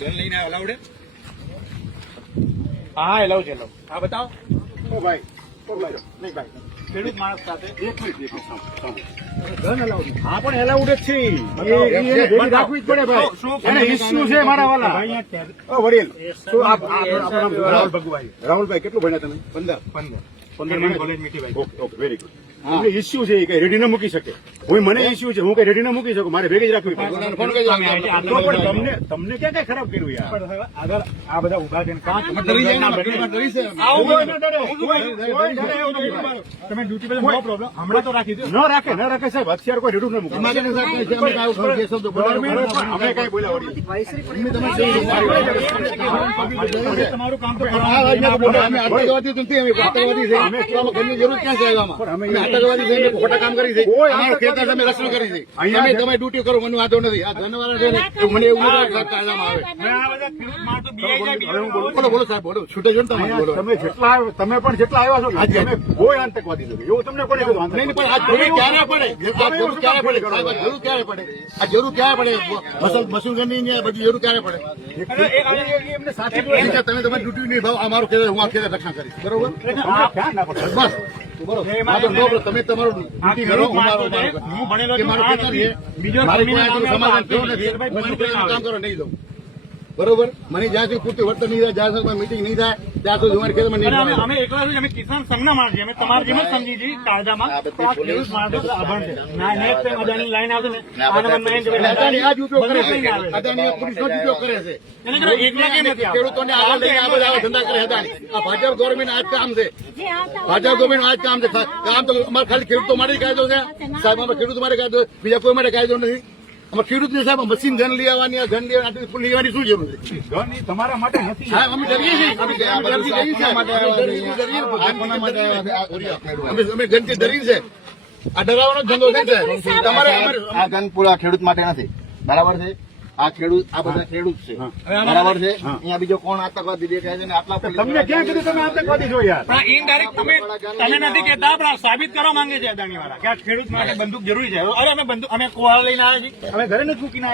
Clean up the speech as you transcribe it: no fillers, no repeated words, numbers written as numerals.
Gun લઈને allowed હા allow છે એલાઉ. હા બતાવો. ઓ ભાઈ નહીં ભાઈ ખેડૂત માણસ સાથે એક મિનિટ ગન અલાઉડ. હા પણ એલાઉડ જ છે એને ભેગી રાખવી જ પડે ભાઈ. એને ઇસ્યુ છે મારા વાલા. ઓ વડીલ શું આપ રાહુલ ભગવાઈ. રાહુલભાઈ કેટલું ભણ્યા તમે? 15 કોલેજ મીઠી ભાઈ. Okay okay very good. એટલે ઇસ્યુ છે કઈ રેડી ન મૂકી શકે. હું મને ઇસ્યુ છે હું કઈ રેડી ન મૂકી શકું. મારે ભેગી જ રાખવી પડે. ફોન કરજો. તો પણ તમને ક્યાં કઈ ખરાબ કર્યું યાર. આગળ આ બધા ઉભા થઈને કાં તમે ડરી છે. તમે ડ્યુટી પર નો પ્રોબ્લેમ હમણાં તો રાખી દો. ન રાખે સાહેબ અત્યારે કોઈ રેડું ન મૂકે. અમે કઈ બોલ્યા વળી તમારું કામ તો અમે આતંકવાદી નથી. અમે આતંકવાદી છે. ઘરની જરૂર ક્યાં છે? અમે આતંકવાદી છે. ખોટા કામ કરી છે. અમારું ખેતર અમે રક્ષણ કરી છે. અહીંયા તમે ડ્યુટી કરો મને વાંધો નથી. આ ધનવાળા છે ને મને એવું નથી કાયદામાં આવે. બોલો બોલો સાહેબ બોલો. છૂટે જો ને તમે બોલો. તમે પણ જેટલા આવ્યા છો આજે અમે કોઈ આતંકવાદી નથી એવું તમને કોને કીધું? નહીં પણ આ જરૂર ક્યારે પડે? જરૂર ક્યારે પડે? જરૂર ક્યારે પડે? આ જરૂર ક્યારે પડે? મસૂદની ને બધી જરૂર ક્યારે પડે? એમને સાચી તમે તમારી ડ્યુટી નિભાવ. અમારું ખેતર હું આ ખેતર રક્ષણ કરીશ. બરોબર બસ. તમે તમારું ડ્યુટી કરો. હું ભણેલો છું. મારું ખેતર છે. મારે કોઈ આજનું સમાધાન થયું નથી. હું એનું કોઈ કામ કરો નહીં દઉં. બરોબર. મને જ્યાં સુધી પૂરતું વર્તન નહીં થાય, જ્યાં સુધી મીટિંગ નહીં થાય ત્યાં સુધી અમારે ખેતરમાં નહીં. અમે એકલા છું. અમે કિસાન સંઘના માણસ છીએ. અમે તમારી જેમ જ સમજી છીએ કાયદામાં. ખેડૂત માણસો અભણ છે. અદાણી લાઈન આવશે ને અદાણી આ જ ઉપયોગ કરે છે. અદાણી પોલીસનો જ ઉપયોગ કરે છે. એકલા કેમ નથી? ખેડૂતોને આગળ લઈને આ બધા ધંધા કરે અદાણી. આ ભાજપ ગવર્મેન્ટ આ જ કામ છે. ભાજપ ગવર્મેન્ટ આ જ કામ છે. કામ તો અમારે ખાલી ખેડૂતો માટે કાયદો છે સાહેબ. અમારે ખેડૂતો માટે કાયદો, બીજા કોઈ માટે કાયદો નથી. અમે ખેડૂત ને સાહેબ મશીન ગન લઈ આવવાની, ગન લેવાની શું જરૂર છે? ગન તમારા માટે નથી સાહેબ. અમે ડરીએ છીએ. અમે ગનથી ડરી છે. આ ડરાવવાનો ધંધો છે. તમારે આ ગન પૂરા ખેડૂત માટે નથી. બરાબર છે. આ ખેડૂત આ બધા ખેડૂત છે. બરાબર છે. અહીંયા બીજો કોણ આતંકવાદી દેખાય છે ને આટલા તમને ક્યાં કીધું તમે આતંકવાદી છો યાર? ઇનડાયરેક્ટ તમે નથી કહેતા પણ સાબિત કરવા માંગે છે અદાણી વાળા કે આ ખેડૂત માટે બંદૂક જરૂરી છે. અરે અમે બંદૂક અમે કોળા લઈને આવ્યા છીએ. અમે ઘરે નથી મૂકીને